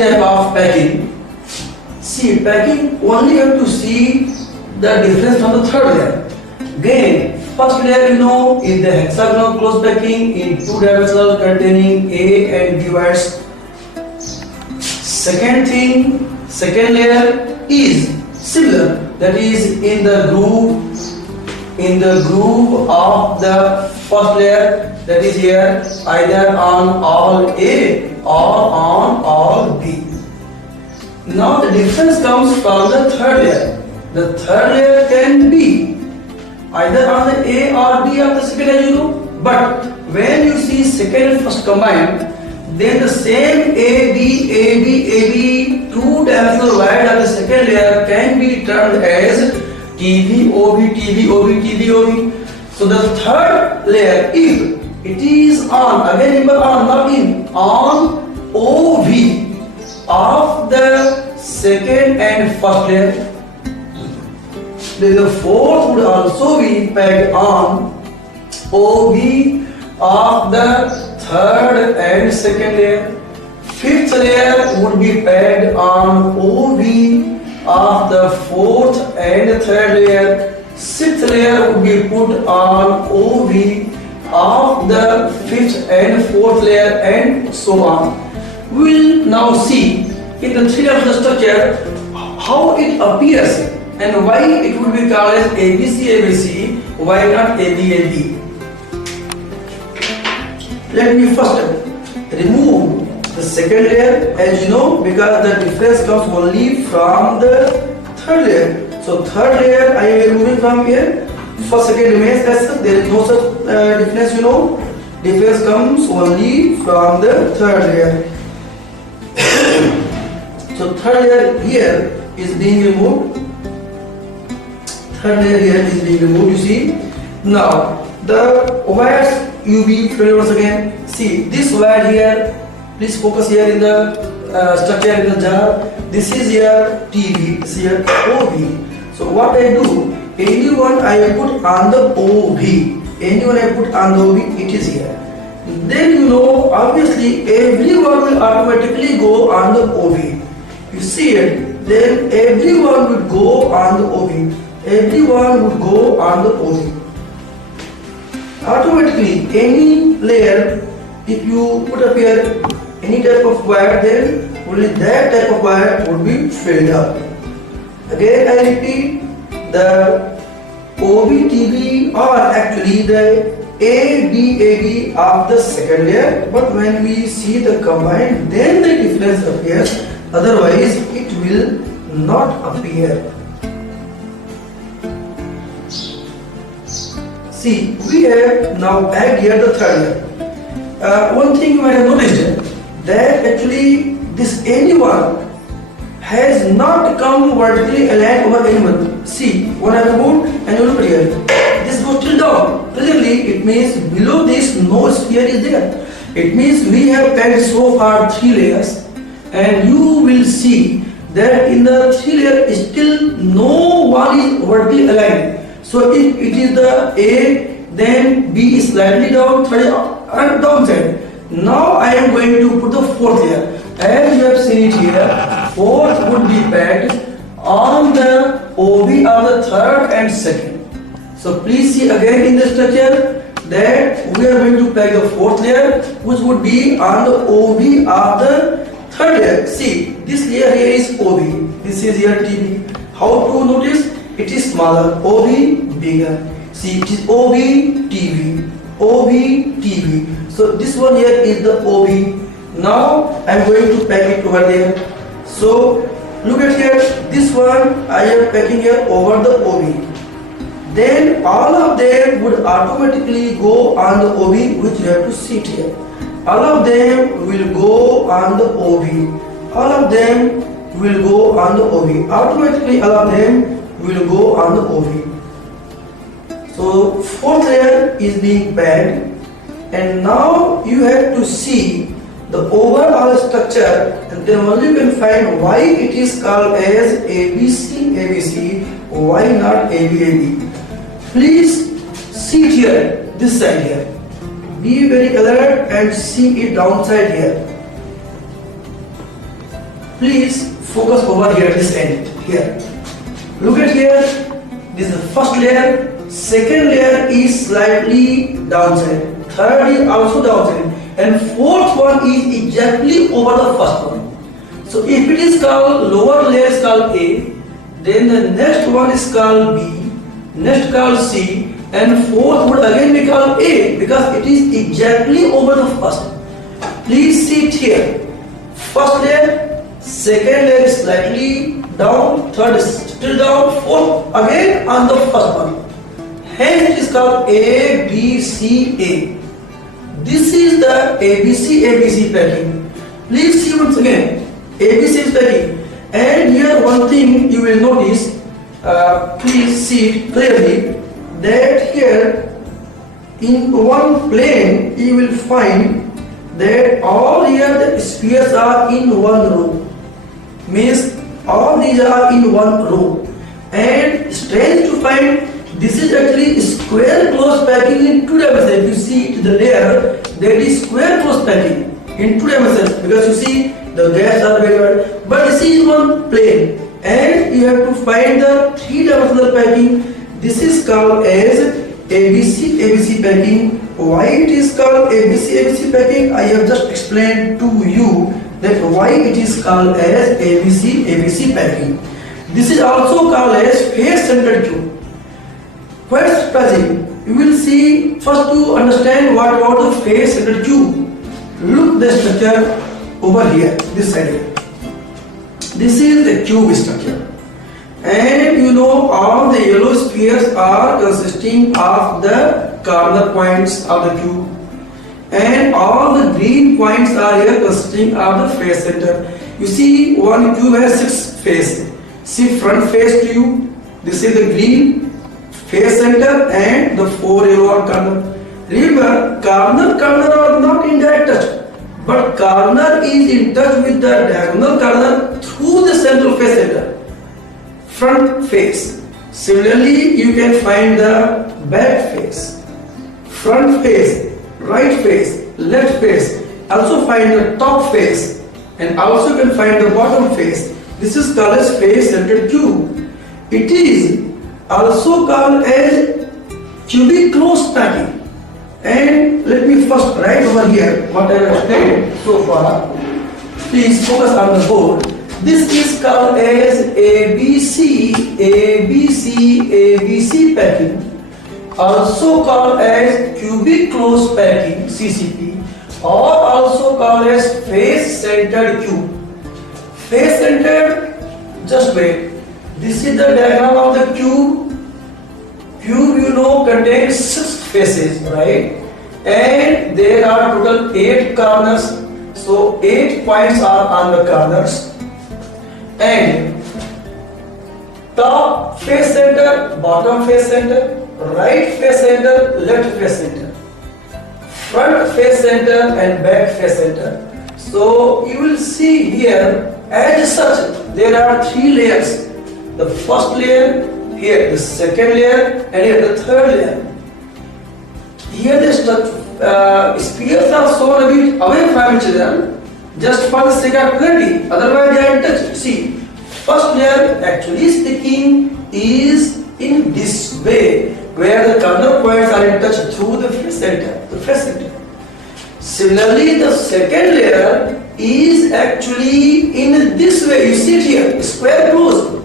type of packing. See, packing only have to see the difference from the third layer. Again, first layer is the hexagonal close packing in two dimensional containing A and B wires. Second layer is similar, that is in the groove of the first layer, that is here either on all A or on all B. Now the difference comes from the third layer. The third layer can be either on the A or B of the second layer, but when you see second and first combined, then the same AB, two-dimensional wire of the second layer can be termed as TBOB. So the third layer, if it is on, again remember on, not in, on OV of the second and first layer, then the fourth would also be pegged on OV of the third and second layer. Fifth layer would be pegged on OV of the fourth and third layer. Sixth layer would be put on OV of the fifth and fourth layer, and so on. We will now see in the three-dimensional structure how it appears and why it would be called as ABC, why not AB. Let me first remove the second layer, as you know, because the difference comes only from the third layer. So third layer I am removing from here. First, second remains as such. There is no such difference, Difference comes only from the third layer. So third layer here is being removed. Third layer here is being removed, you see. Now the wires you be familiar once again. See this wire here. Please focus here in the structure in the jar. This is your TB, this is your OB. So what I do, anyone I put on the OB, anyone I put on the OB, it is here. Then obviously everyone will automatically go on the OB. You see it, then everyone would go on the OB. Everyone would go on the OB. Automatically, any layer, if you put up here any type of wire, then only that type of wire would be filled up. Again I repeat, the OBTB are actually the ABAB of the second layer, but when we see the combined, then the difference appears, otherwise it will not appear. See, we have now back here the third layer. One thing you might have noticed, that actually this anyone has not come vertically aligned over anyone. See, when I remove and you look here, this goes till down. Clearly, it means below this no sphere is there. It means we have pegged so far 3 layers, and you will see that in the 3 layer still no one is vertically aligned. So if it is the A, then B is slightly down, third and downside. Now I am going to put the fourth layer. As you have seen it here, fourth would be pegged on the OB of the third and second. So please see again in the structure that we are going to peg the fourth layer, which would be on the OB of the third layer. See, this layer here is OB, this is here TB. How to notice? It is smaller, OB bigger. See, it is OB TB, OB TB. So this one here is the OB. Now I am going to pack it over there. So look at here, this one I am packing here over the OB. Then all of them would automatically go on the OB, which you have to sit here. All of them will go on the OB. All of them will go on the OB. Automatically all of them will go on the OB. So fourth layer is being packed, and now you have to see the overall structure, and then only you can find why it is called as ABC, why not ABAB. Please see it here, this side here. Be very alert and see it downside here. Please focus over here, this end, here. Look at here, this is the first layer, second layer is slightly downside, third is also downside, and fourth one is exactly over the first one. So if it is called, lower layer is called A, then the next one is called B, next called C, and fourth would again be called A because it is exactly over the first. Please see it here. First layer, second layer is slightly down, third is still down, fourth again on the first one. Hence it is called A, B, C, A. This is the ABC packing. Please see once again. ABC is packing. And here one thing you will notice, please see it clearly, that here in one plane you will find that all here the spheres are in one row. Means all these are in one row. And strange to find, this is actually square close packing in two dimensions. You see the layer, that is square close packing in two dimensions because you see the gaps are bigger. But this is one plane and you have to find the three-dimensional packing. This is called as ABC packing. Why it is called ABC packing? I have just explained to you that why it is called as ABC packing. This is also called as face-centered cube. First packing, you will see first to understand what about the face-centered cube. Look the structure over here, this side here. This is the cube structure. And you know all the yellow spheres are consisting of the corner points of the cube. And all the green points are here consisting of the face center. You see one cube has 6 faces. See front face to you. This is the green face center and the 4 yellow corner. Remember, corner are not in direct touch. But corner is in touch with the diagonal corner through the central face center. Front face. Similarly, you can find the back face, front face, right face, left face. Also find the top face and also can find the bottom face. This is called as face-centered cube. It is also called as cubic close packing. And let me first write over here what I have explained so far. Please focus on the board. This is called as ABC packing, also called as cubic close packing (CCP), or also called as face-centered cube. Face-centered, just wait. This is the diagram of the cube. Cube, you know, contains 6 faces, right? And there are total 8 corners. So 8 points are on the corners. And top face center, bottom face center, right face center, left face center, front face center and back face center. So you will see here as such there are 3 layers. The first layer, here the second layer, and here the third layer. Here the spheres are shown a bit away from each other just for the sake of clarity, otherwise they are in touch. See, first layer actually speaking is in this way where the corner points are in touch through the face center. Similarly, the second layer is actually in this way. You see it here, square closed.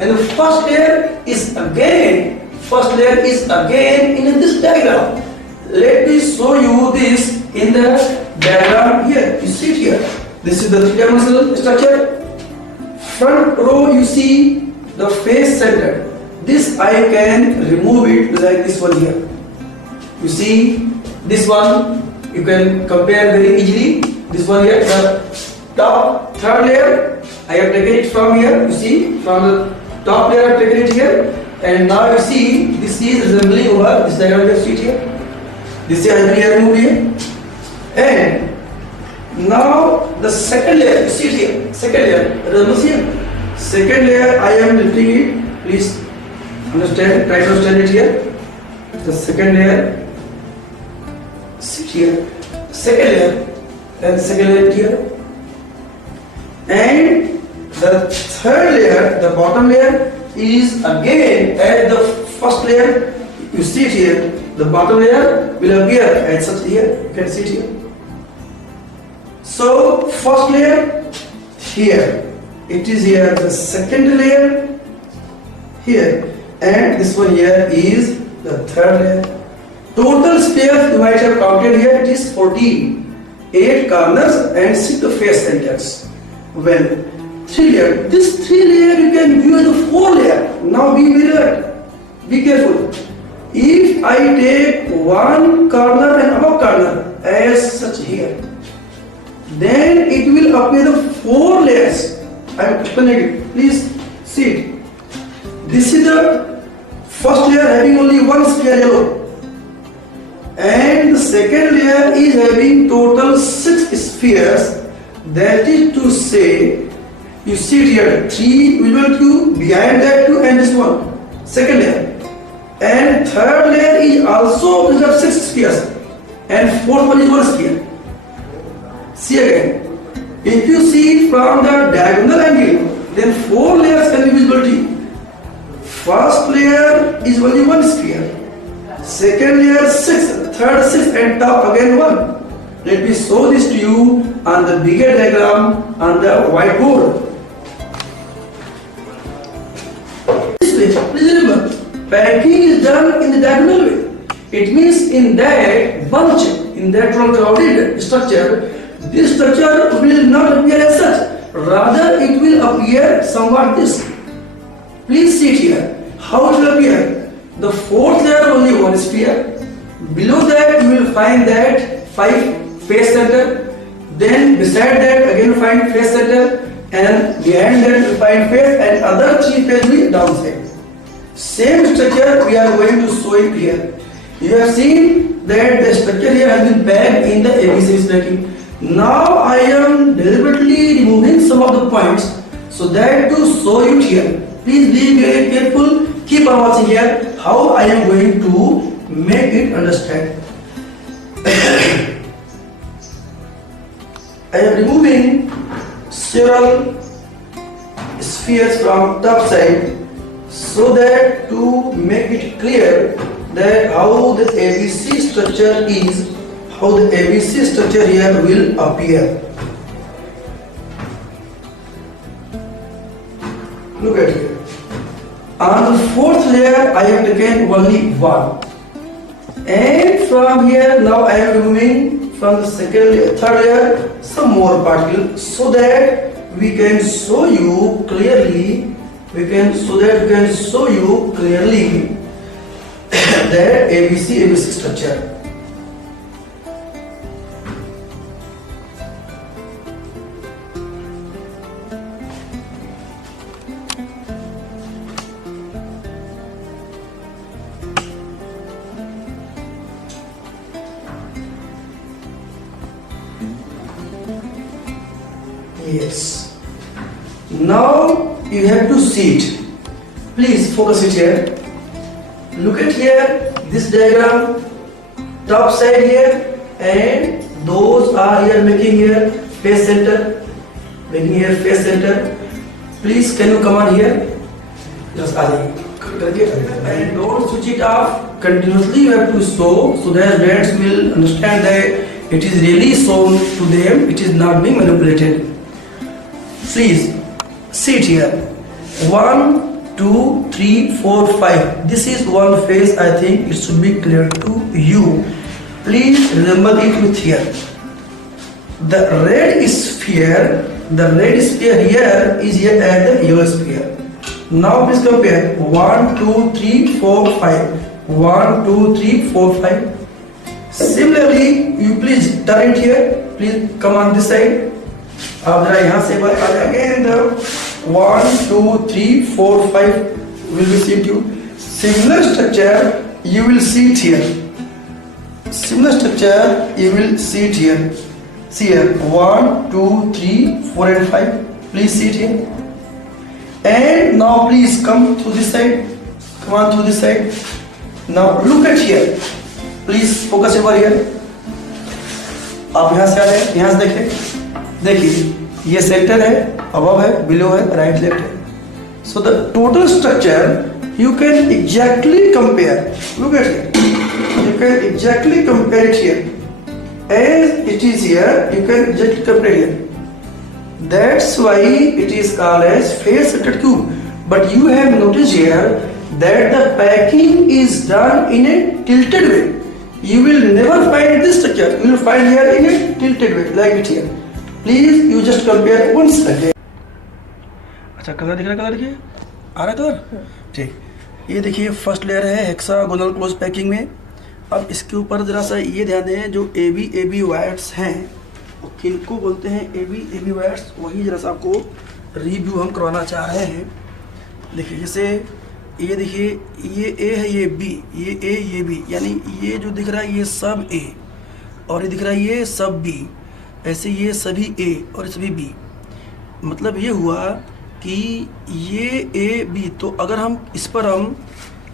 And the first layer is again in this diagram. Let me show you this in the diagram here. You see it here. This is the 3-dimensional structure. Front row, you see the face center. This I can remove it like this one here. You see this one you can compare very easily. This one here, the top third layer, I have taken it from here. You see, from the top layer I have taken it here. And now you see this is resembling over this diagram. You see it here. This I have removed here. And now the second layer, you see it here. Second layer, resembles here. Second layer I am lifting it. Please understand, try to understand it here. The second layer, sit here. Second layer, and second layer here. And the third layer, the bottom layer, is again at the first layer. You see it here, the bottom layer will appear as such here. You can see it here. So first layer here, it is here. The second layer here, and this one here is the third layer. Total space you might have counted here, it is 14. 8 corners and 6 face centers. Well, 3 layer. This 3 layer you can view as a 4 layer. Now be very alert. Be careful. If I take one corner and above corner as such here, then it will appear the 4 layers. I am explaining it. Please see it. This is the first layer having only one sphere yellow. And the second layer is having total 6 spheres. That is to say, you see it here, 3 visual cube, behind that 2 and this one, second layer. And third layer is also have 6 spheres. And fourth one is 1 sphere. See again. If you see it from the diagonal angle, then 4 layers can be visible to you. First layer is only 1 sphere. Second layer 6, third 6, and top again 1. Let me show this to you on the bigger diagram on the whiteboard. This way, please remember, packing is done in the diagonal way. It means in that bunch, in that crowded structure, this structure will not appear as such. Rather, it will appear somewhat this. Please see it here. How it will appear? The fourth layer only 1 sphere. Below that you will find that 5 face center. Then beside that again find face center, and behind that you find face, and other 3 face will be downside. Same structure we are going to show it here. You have seen that the structure here has been packed in the ABC packing. Now I am deliberately removing some of the points so that to show you here. Please be very careful. Keep on watching here how I am going to make it understand. I am removing several spheres from top side so that to make it clear that how the ABC structure is, how the ABC structure here will appear. Look at here. On the fourth layer I have taken only 1. And from here now I am removing from the second layer, third layer some more particles so that we can show you clearly, that ABC structure. Yes. Now you have to see it. Please focus it here. Look at here, this diagram, top side here, and those are here making here face center, Please can you come on here? Just and don't switch it off. Continuously you have to show so that students will understand that it is really shown to them. It is not being manipulated. Please see it here. 1, 2, 3, 4, 5. This is one face. I think it should be clear to you. Please remember it with here. The red sphere here is here at the yellow sphere. Now please compare 1, 2, 3, 4, 5. 1, 2, 3, 4, 5. Similarly, you please turn it here. Please come on this side. Again the 1, 2, 3, 4, 5 will be seen to you. Similar structure you will see it here. See here. See here 1, 2, 3, 4 and 5. Please see it here. And now please come to this side. Come on to this side. Now look at here. Please focus over here. आप यहाँ से आ रहे हैं, यहाँ से देखिए ये centre है, अबव है, बिलो है, राइट लेफ्ट है. So the total structure you can exactly compare. Look at it. You can exactly compare it here. As it is here, you can exactly compare here. That's why it is called as face centered cube. But you have noticed here that the packing is done in a tilted way. You will never find this structure. You will find here in a tilted way, like it here. Please, you just compare once again. अच्छा colour दिख रहा है, colour देखिए आ रहा है colour. ठीक, ये देखिए फर्स्ट लेयर है हेक्सागोनल क्लोज पैकिंग में. अब इसके ऊपर ज़रा सा ये ध्यान दें, जो ए बी वायर्स हैं वो किनको बोलते हैं, ए बी वायर्स. वही ज़रा सा आपको रिव्यू हम करवाना चाह रहे हैं. देखिए जैसे ये देखिए, ये ए है, ये बी, ये ए, ये बी, यानी ये जो दिख रहा है ये सब ए, और ये दिख रहा है ये सब बी. ऐसे ये सभी ए और सभी बी. मतलब ये हुआ कि ये ए बी. तो अगर हम इस पर हम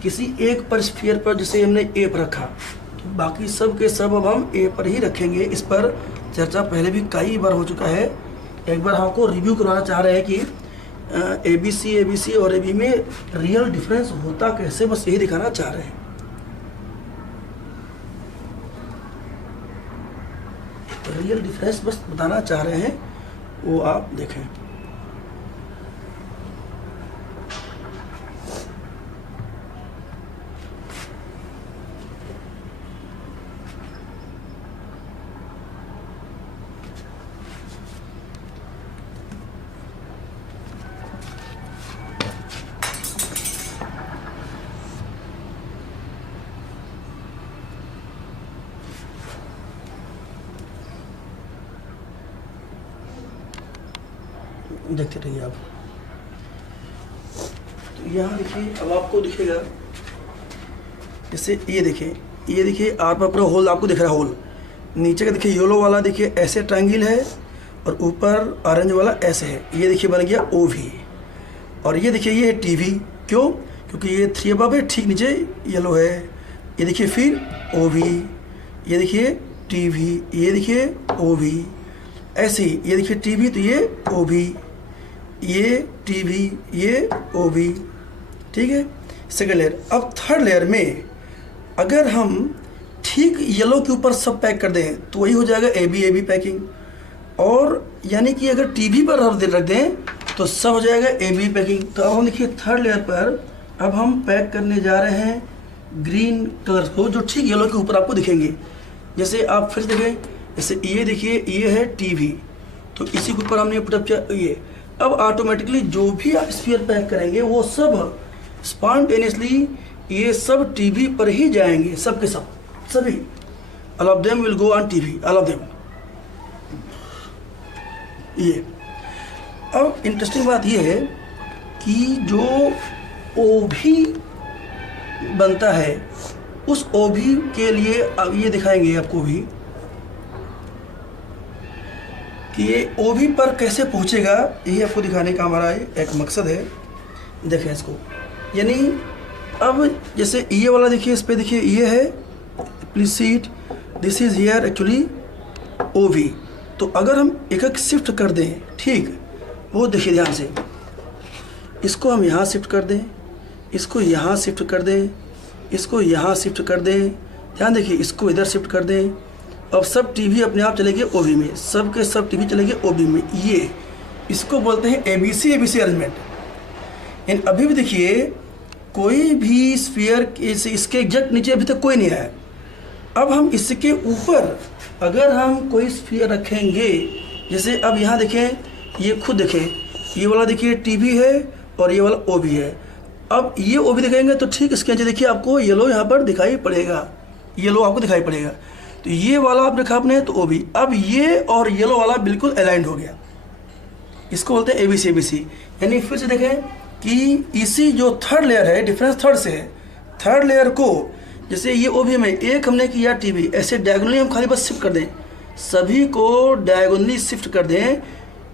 किसी एक पर स्फीयर पर जैसे हमने ए पर रखा, तो बाकी सब के सब अब हम ए पर ही रखेंगे. इस पर चर्चा पहले भी कई बार हो चुका है. एक बार हमको रिव्यू करवाना चाह रहे हैं कि ए बी सी और ए बी में रियल डिफरेंस होता कैसे, बस यही दिखाना चाह रहे हैं. रियल डिफरेंस बस बताना चाह रहे हैं, वो आप देखें. देखते रहिए आप. तो यहाँ देखिए, अब आपको दिखेगा जैसे ये देखिए आर पर पूरा होल आपको दिख रहा है. होल नीचे का देखिए, येलो वाला देखिए ऐसे ट्रायंगल है और ऊपर ऑरेंज वाला ऐसे है. ये देखिए बन गया ओ वी. और ये देखिए ये टी वी. क्यों? क्योंकि ये 3 अबव है, ठीक नीचे येलो है. ये देखिए फिर ओ वी, ये देखिए टी वी, ये देखिए ओ वी. ऐसे ही ये देखिए टी वी, तो ये ओ वी, ये टी वी, ये ओ वी. ठीक है, सेकेंड लेयर. अब थर्ड लेयर में अगर हम ठीक येलो के ऊपर सब पैक कर दें तो वही हो जाएगा ए बी पैकिंग. और यानी कि अगर टी वी पर रख दें तो सब हो जाएगा ए बी पैकिंग. तो अब हम देखिए थर्ड लेयर पर अब हम पैक करने जा रहे हैं ग्रीन कलर को, जो ठीक येलो के ऊपर आपको दिखेंगे. जैसे आप फिर देखें, जैसे ये देखिए ये है टी वी, तो इसी के ऊपर हमने पुटअप किया ये. अब ऑटोमेटिकली जो भी आप स्फीयर पैक करेंगे वो सब स्पॉन्टेनियसली ये सब टीवी पर ही जाएंगे. सब के सब, सभी all of them will go on TV, all of them. ये अब इंटरेस्टिंग बात ये है कि जो ओभी बनता है उस ओभी के लिए अब ये दिखाएंगे आपको भी कि ये ओवी पर कैसे पहुंचेगा. यही आपको दिखाने का हमारा एक मकसद है. देखें इसको, यानी अब जैसे ये वाला देखिए, इस पे देखिए ये है, please see it, this is here actually ओवी. तो अगर हम एक एक शिफ्ट कर दें, ठीक, वो देखिए ध्यान से, इसको हम यहाँ शिफ्ट कर दें, इसको यहाँ शिफ्ट कर दें, इसको यहाँ शिफ्ट कर दें. ध्यान देखिए, इसको इधर शिफ्ट कर दें. अब सब टीवी अपने आप चले गए ओवी में, सब के सब टीवी चले गए ओवी में. ये इसको बोलते हैं एबीसी अरेंजमेंट. एंड अभी भी देखिए कोई भी स्फीयर इसके एग्जैक्ट नीचे अभी तक कोई नहीं आया. अब हम इसके ऊपर अगर हम कोई स्फीयर रखेंगे, जैसे अब यहाँ देखें, ये खुद देखें, ये वाला देखिए टीवी है और ये वाला ओवी है. अब ये ओवी दिखाएंगे तो ठीक इसके नीचे देखिए आपको येलो यहाँ पर दिखाई पड़ेगा, येलो आपको दिखाई पड़ेगा. तो ये वाला आप रखा आपने तो ओवी. अब ये और येलो वाला बिल्कुल अलाइंड हो गया. इसको बोलते हैं एबीसी. यानी फिर से देखें कि इसी जो थर्ड लेयर है, डिफरेंस थर्ड से है. थर्ड लेयर को जैसे ये ओवी में एक हमने किया टीवी, ऐसे डायगोनली हम खाली बस शिफ्ट कर दें, सभी को डायगोनली शिफ्ट कर दें.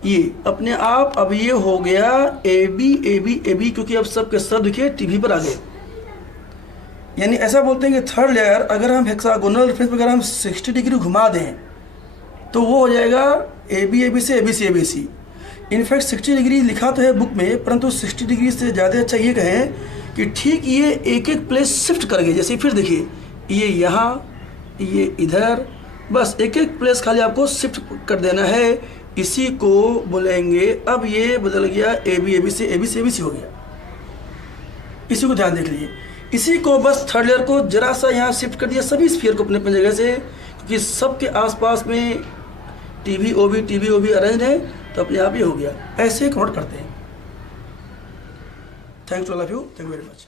ये अपने आप अब ये हो गया ए बी, क्योंकि अब सब के सब देखिए टीवी पर आ गए. यानी ऐसा बोलते हैं कि थर्ड लेयर अगर हम हेक्सागोनल रेफरेंस अगर हम 60 डिग्री घुमा दें तो वो हो जाएगा ए बी से A B C. In fact 60 degree लिखा तो है बुक में, परंतु 60 डिग्री से ज़्यादा अच्छा ये कहें कि ठीक ये एक एक प्लेस शिफ्ट कर गए। जैसे फिर देखिए, ये यहाँ, ये इधर, बस एक एक प्लेस खाली आपको शिफ्ट कर देना है। इसी को बोलेंगे, अब ये बदल गया ए बी से ए बी सी हो गया। इसी को ध्यान देख लीजिए। इसी को बस थर्ड लेयर को जरा सा यहाँ शिफ्ट कर दिया, सभी स्फीयर को अपने अपने जगह से, क्योंकि सबके आसपास में टीवी ओ बी अरेंज है, तो अब यहाँ भी हो गया। ऐसे कन्वर्ट करते हैं। Thanks to all of you, thank you very much.